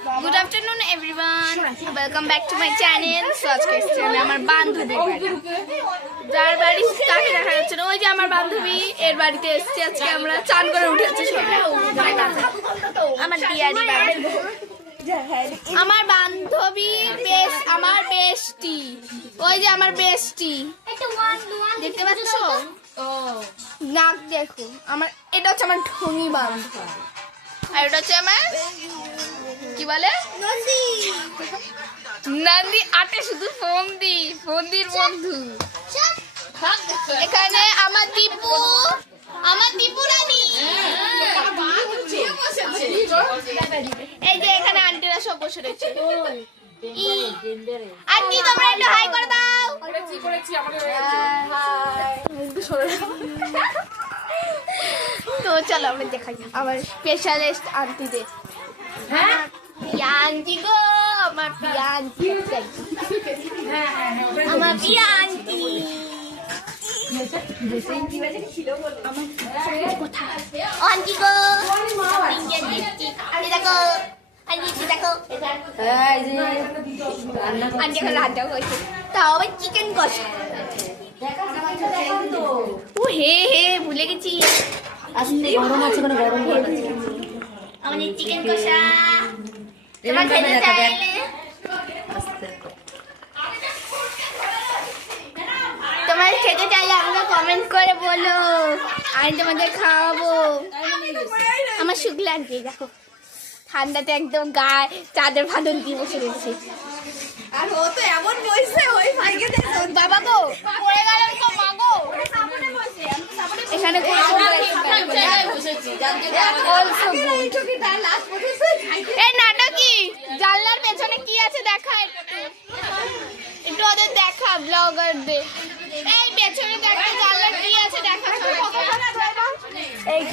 Good afternoon everyone. Welcome back to my channel. So আজকে আমি আমার বান্ধবী যার বাড়ি কাকে দেখা যাচ্ছে না, ওই যে আমার বান্ধবী এর বাড়িতে এসেছি। আজকে আমরা চান করে উঠে যাচ্ছি সবাই। আমার ডিয়ারি বান্ধবী, আমার বান্ধবী বেশ, আমার বেস্টি, ওই যে আমার বেস্টি দেখতে পাচ্ছ? নাক দেখো আমার, এটা হচ্ছে আমার ঢঙি বান্ধবী, আর এটা হচ্ছে আমার কি বলে নন্দী আটে শুধু ফন্দির বন্ধু। এখানে আমার দীপু, আমার দীপু রানী, এই যে এখানে আন্টিরা সব বসে রয়েছে। আন্টি তোমরা একটু হাই করে দাও। তো চলো আমরা দেখাই আমার স্পেশালিস্ট আন্টিদের। হ্যাঁ আন্টি গো, আমার প্রিয়া আন্টি, আমার প্রিয়া আন্টি, আন্টি গো দেখো, আন্টি দেখো, আন্টি এখন রান্না করছে, তাও আবার চিকেন কষা। ও হে হে ভুলে গেছি, গরম আছে মানে গরম আমাদের চিকেন কষা। তোমরা খেতে চাইলে, তোমার খেতে চাইলে আমাকে কমেন্ট করে বলো, আমি তোমাদের খাওয়াবো। আমার সুখ লাগছে, দেখো ঠান্ডাতে একদম গায়ে চাদর ফাদর দিয়ে বসে রয়েছে। আর ও তো এমন বইছে ওই ভাইকে দেখো বাবা গো পড়ে গেল তো মা গো। এখানে এই নাটকি জানলার পেছনে কি আছে দেখা, একটু ওদের দেখা ব্লগারদের। এই পেছনে দেখা জানলার